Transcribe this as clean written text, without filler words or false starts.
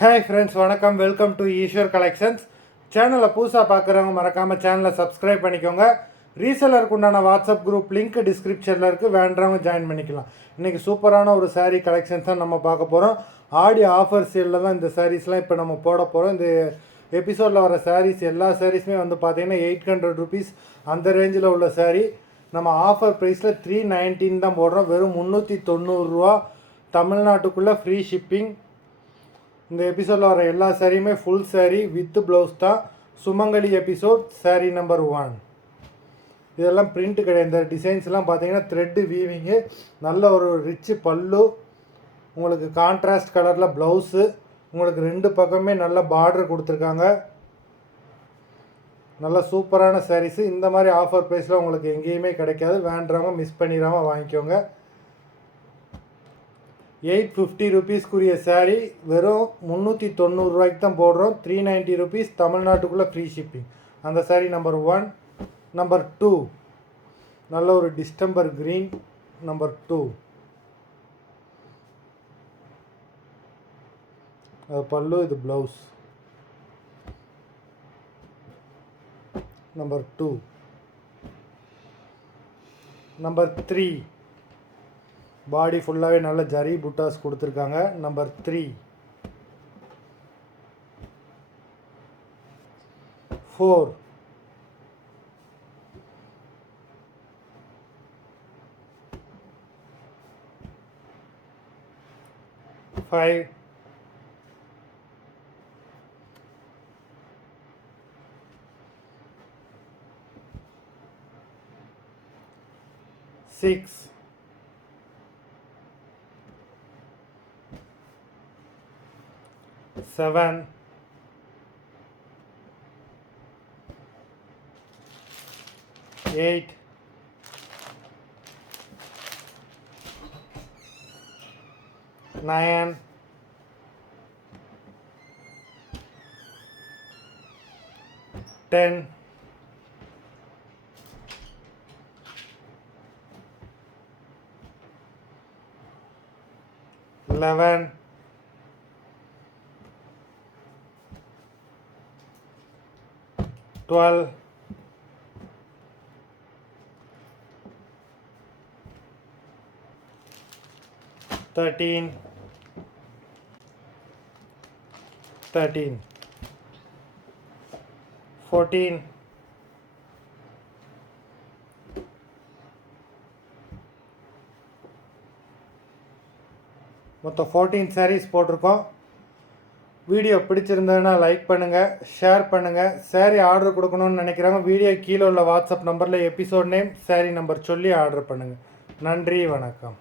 Hi friends, வணக்கம். Welcome to Eswar collections. சேனலை புதுசாக பார்க்குறவங்க மறக்காமல் சேனலை சப்ஸ்கிரைப் பண்ணிக்கோங்க. ரீசெலருக்கு உண்டான வாட்ஸ்அப் குரூப் லிங்க் டிஸ்கிரிப்ஷனில் இருக்குது, வேண்டுறவங்க ஜாயின் பண்ணிக்கலாம். இன்றைக்கி சூப்பரான ஒரு சாரீ கலெக்ஷன்ஸ் தான் நம்ம பார்க்க போகிறோம். ஆடி ஆஃபர் சேலில் தான் இந்த சாரீஸ்லாம் இப்போ நம்ம போட போகிறோம். இந்த எபிசோடில் வர சாரீஸ் எல்லா சாரீஸுமே வந்து பார்த்திங்கன்னா 800 rupees அந்த ரேஞ்சில் உள்ள சாரீ. நம்ம ஆஃபர் ப்ரைஸில் 319 தான் போடுறோம். வெறும் 390 ரூபா. தமிழ்நாட்டுக்குள்ளே ஃப்ரீ ஷிப்பிங். இந்த எபிசோடில் வர எல்லா சாரியுமே ஃபுல் சாரீ வித் ப்ளவுஸ் தான். சுமங்கலி எபிசோட் சாரீ நம்பர் 1. இதெல்லாம் பிரிண்ட் கிடையாது. இந்த டிசைன்ஸ்லாம் பார்த்தீங்கன்னா த்ரெட்டு வீவிங்கு, நல்ல ஒரு ரிச்சு பல்லு, உங்களுக்கு கான்ட்ராஸ்ட் கலரில் ப்ளவுஸு, உங்களுக்கு ரெண்டு பக்கமே நல்ல பார்டர் கொடுத்துருக்காங்க. நல்ல சூப்பரான சாரீஸு. இந்த மாதிரி ஆஃபர் ப்ரைஸில் உங்களுக்கு எங்கேயுமே கிடைக்காது. வேண்டுறவங்க மிஸ் பண்ணிடாமல் வாங்கிக்கோங்க. 850 rupeesக்குரிய சாரீ வெறும் 390 ரூபாய்க்கு தான் போடுறோம். 390 rupees தமிழ்நாட்டுக்குள்ளே ஃப்ரீ ஷிப்பிங். அந்த சாரீ நம்பர் 1. நம்பர் 2 நல்ல ஒரு டிஸ்டம்பர் க்ரீன். நம்பர் 2 அது பல்லு, இது ப்ளவுஸ். நம்பர் 2. நம்பர் 3 பாடி ஃபுல்லாகவே நல்ல ஜரி புட்டாஸ் கொடுத்துருக்காங்க. நம்பர் 3. 4. 5. 6. 7. 8. 9. 10. 11. 12. 13. 14. மொத்தம் 14 சாரீஸ் போட்டிருக்கோம். வீடியோ பிடிச்சிருந்ததுன்னா லைக் பண்ணுங்கள், ஷேர் பண்ணுங்கள். சாரீ ஆர்டர் கொடுக்கணும்னு நினைக்கிறவங்க வீடியோ கீழே உள்ள வாட்ஸ்அப் நம்பரில் எபிசோட் நேம், சாரீ நம்பர் சொல்லி ஆர்டர் பண்ணுங்கள். நன்றி, வணக்கம்.